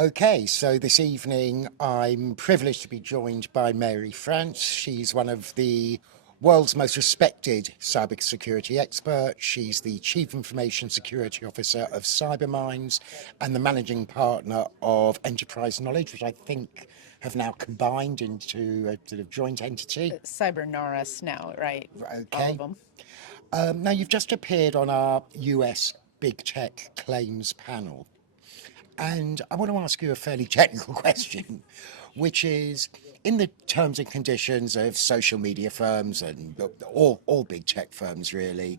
Okay, so this evening I'm privileged to be joined by Mary Frantz. She's one of the world's most respected cybersecurity experts. She's the Chief Information Security Officer of Cyberminds and the Managing Partner of Enterprise Knowledge, which I think have now combined into a sort of joint entity. Cyber now, right? All of Okay. them. Now, you've just appeared on our US Big Tech Claims panel. And I want to ask you a fairly technical question, which is in the terms and conditions of social media firms and all big tech firms, really,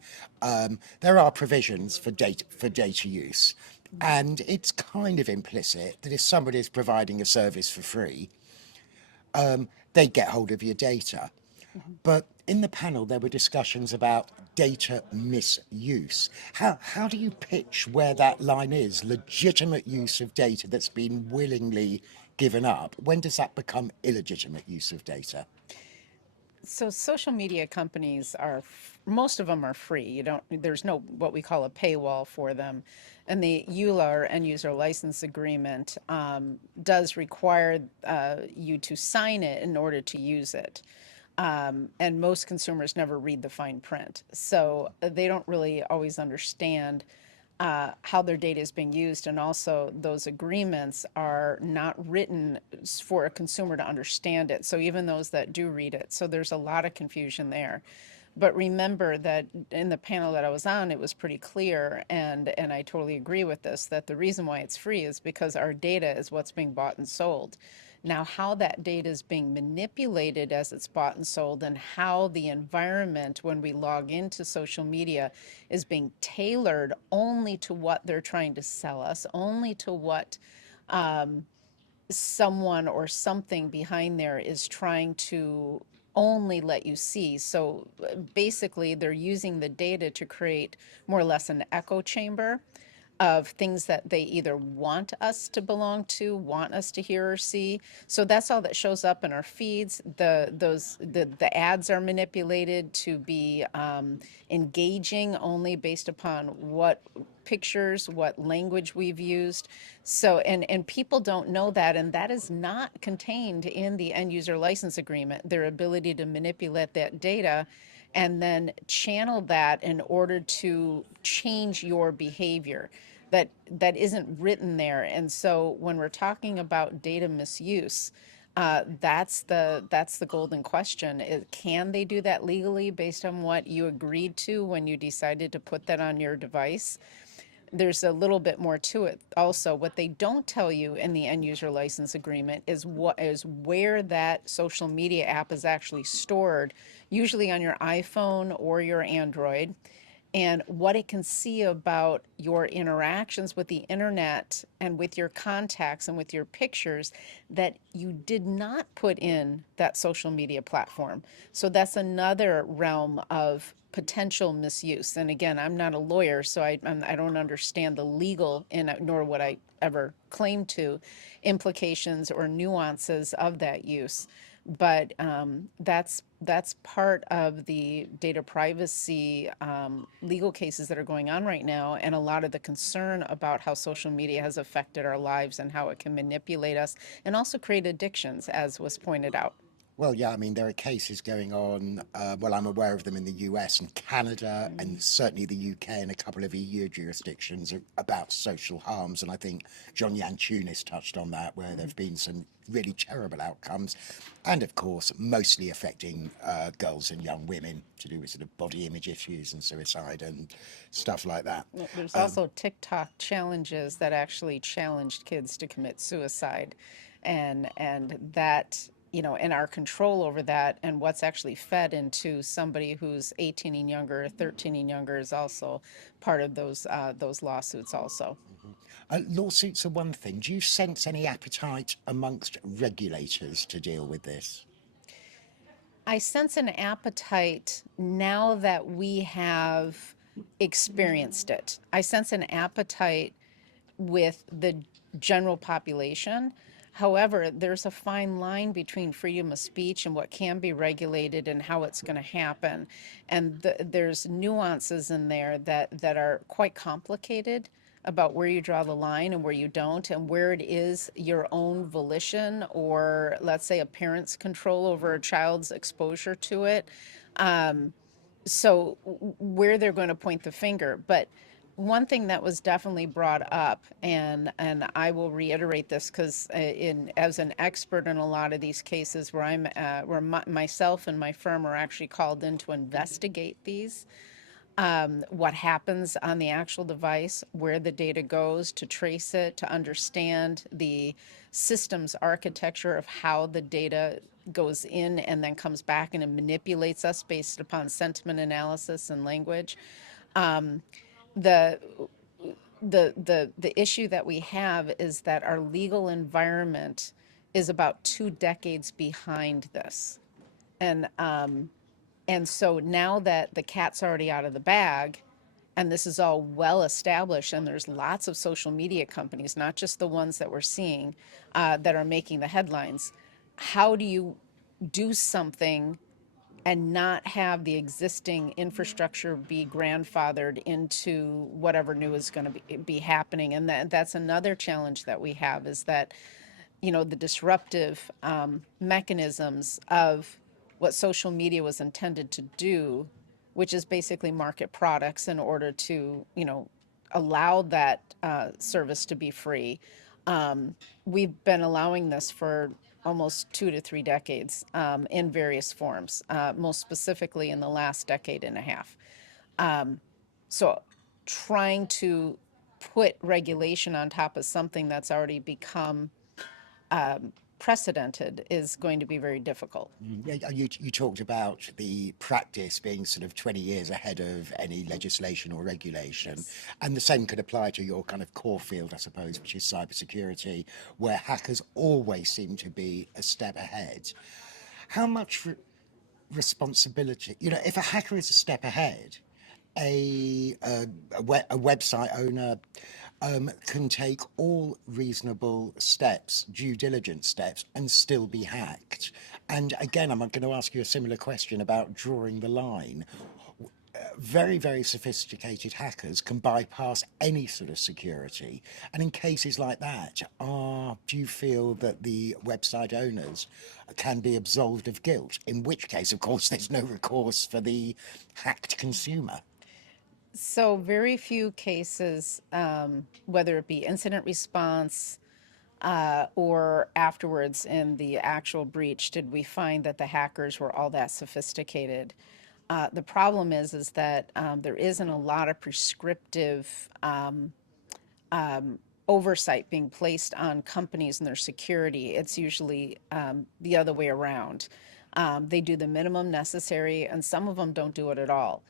there are provisions for data use. And it's kind of implicit that if somebody is providing a service for free, they get hold of your data. Mhm. But in the panel, there were discussions about data misuse. How do you pitch where that line is? Legitimate use of data that's been willingly given up. When does that become illegitimate use of data? So social media companies most of them are free. There's no what we call a paywall for them. And the EULA or end user license agreement does require you to sign it in order to use it. And most consumers never read the fine print. So they don't really always understand how their data is being used. And also, those agreements are not written for a consumer to understand it. So even those that do read it. So there's a lot of confusion there. But remember that in the panel that I was on, it was pretty clear, and I totally agree with this, that the reason why it's free is because our data is what's being bought and sold. Now, how that data is being manipulated as it's bought and sold, and how the environment when we log into social media is being tailored only to what they're trying to sell us, only to what someone or something behind there is trying to only let you see. So basically, they're using the data to create more or less an echo chamber of things that they either want us to belong to, want us to hear or see. So that's all that shows up in our feeds. The ads are manipulated to be engaging only based upon what pictures, what language we've used. So and people don't know that, and that is not contained in the end user license agreement. Their ability to manipulate that data and then channel that in order to change your behavior that isn't written there. And so when we're talking about data misuse, that's the golden question. Can they do that legally based on what you agreed to when you decided to put that on your device? There's a little bit more to it. Also, what they don't tell you in the end user license agreement is where that social media app is actually stored, usually on your iPhone or your Android, and what it can see about your interactions with the internet and with your contacts and with your pictures that you did not put in that social media platform. So that's another realm of potential misuse. And again, I'm not a lawyer, so I don't understand the legal, nor would I ever claim to, implications or nuances of that use. But that's part of the data privacy legal cases that are going on right now, and a lot of the concern about how social media has affected our lives and how it can manipulate us and also create addictions, as was pointed out. Well, yeah, I mean, there are cases going on. Well, I'm aware of them in the US and Canada, and Mm. certainly the UK and a couple of EU jurisdictions about social harms. And I think John Yantunis touched on that, where there Mhm. have been some really terrible outcomes. And of course, mostly affecting girls and young women to do with sort of body image issues and suicide and stuff like that. Well, there's also TikTok challenges that actually challenged kids to commit suicide, and that, and our control over that and what's actually fed into somebody who's 18 and younger, 13 and younger is also part of those lawsuits also. Lawsuits are one thing. Do you sense any appetite amongst regulators to deal with this? I sense an appetite now that we have experienced it. I sense an appetite with the general population. However, there's a fine line between freedom of speech and what can be regulated and how it's going to happen. And there's nuances in there that are quite complicated. about where you draw the line and where you don't, and where it is your own volition, or let's say a parent's control over a child's exposure to it. So where they're going to point the finger. But one thing that was definitely brought up, and I will reiterate this because in as an expert in a lot of these cases where myself and my firm are actually called in to investigate these, what happens on the actual device, where the data goes, to trace it, to understand the systems architecture of how the data goes in and then comes back and it manipulates us based upon sentiment analysis and language. The the issue that we have is that our legal environment is about 2 decades behind this. And and so now that the cat's already out of the bag, and this is all well established, and there's lots of social media companies, not just the ones that we're seeing that are making the headlines. How do you do something and not have the existing infrastructure be grandfathered into whatever new is going to be happening? And that's another challenge that we have, is that, you know, the disruptive mechanisms of what social media was intended to do, which is basically market products in order to, you know, allow that service to be free. We've been allowing this for almost 2 to 3 decades in various forms, most specifically in the last decade and a half. So trying to put regulation on top of something that's already become precedented is going to be very difficult. Yeah, you talked about the practice being sort of 20 years ahead of any legislation or regulation, and the same could apply to your kind of core field, I suppose, which is cybersecurity, where hackers always seem to be a step ahead. How much responsibility, you know, if a hacker is a step ahead, a website owner can take all reasonable steps, due diligence steps, and still be hacked. And again, I'm going to ask you a similar question about drawing the line. Very, very sophisticated hackers can bypass any sort of security. And in cases like that, do you feel that the website owners can be absolved of guilt? In which case, of course, there's no recourse for the hacked consumer. So very few cases, whether it be incident response or afterwards in the actual breach, did we find that the hackers were all that sophisticated. The problem is that there isn't a lot of prescriptive oversight being placed on companies and their security. It's usually the other way around. They do the minimum necessary, and some of them don't do it at all.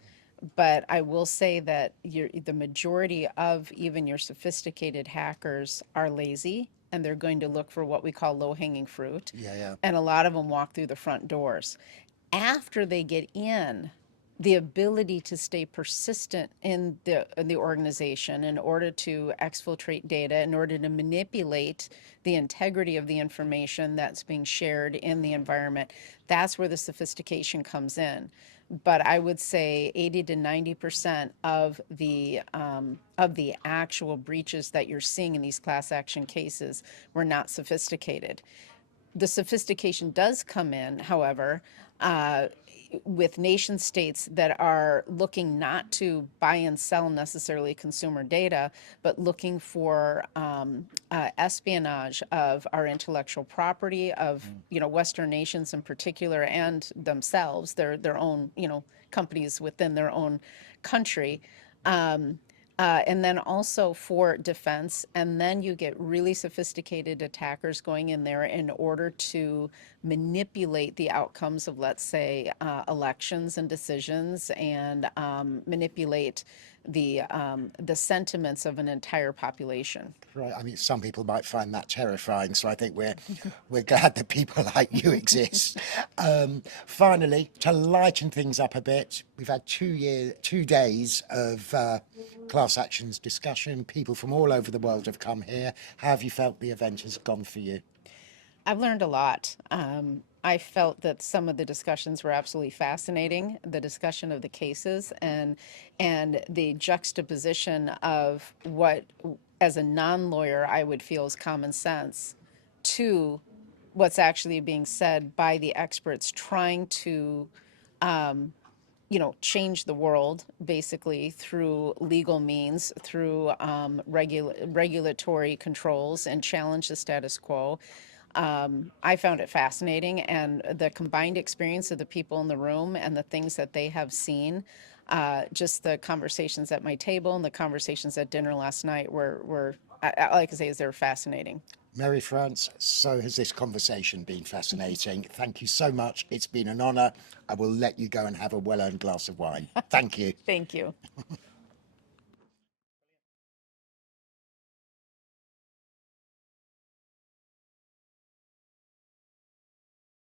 But I will say that the majority of even your sophisticated hackers are lazy, and they're going to look for what we call low-hanging fruit. Yeah, yeah. And a lot of them walk through the front doors. After they get in, the ability to stay persistent in the organization in order to exfiltrate data, in order to manipulate the integrity of the information that's being shared in the environment, that's where the sophistication comes in. But I would say 80 to 90% of the actual breaches that you're seeing in these class action cases were not sophisticated. The sophistication does come in, however, with nation states that are looking not to buy and sell necessarily consumer data, but looking for espionage of our intellectual property, of, you know, Western nations in particular, and themselves, their own, you know, companies within their own country. And then also for defense. And then you get really sophisticated attackers going in there in order to manipulate the outcomes of, let's say, elections and decisions, and manipulate the sentiments of an entire population. Right. I mean, some people might find that terrifying. So I think we're glad that people like you exist. Finally, to lighten things up a bit, we've had 2 days of class actions discussion. People from all over the world have come here. How have you felt the event has gone for you? I've learned a lot. I felt that some of the discussions were absolutely fascinating. The discussion of the cases and the juxtaposition of what, as a non-lawyer, I would feel is common sense to what's actually being said by the experts trying to change the world basically through legal means, through regulatory controls and challenge the status quo. I found it fascinating, and the combined experience of the people in the room and the things that they have seen, just the conversations at my table and the conversations at dinner last night were all I can say is they were fascinating. Mary France, so has this conversation been fascinating. Thank you so much. It's been an honour. I will let you go and have a well earned glass of wine. Thank you. Thank you.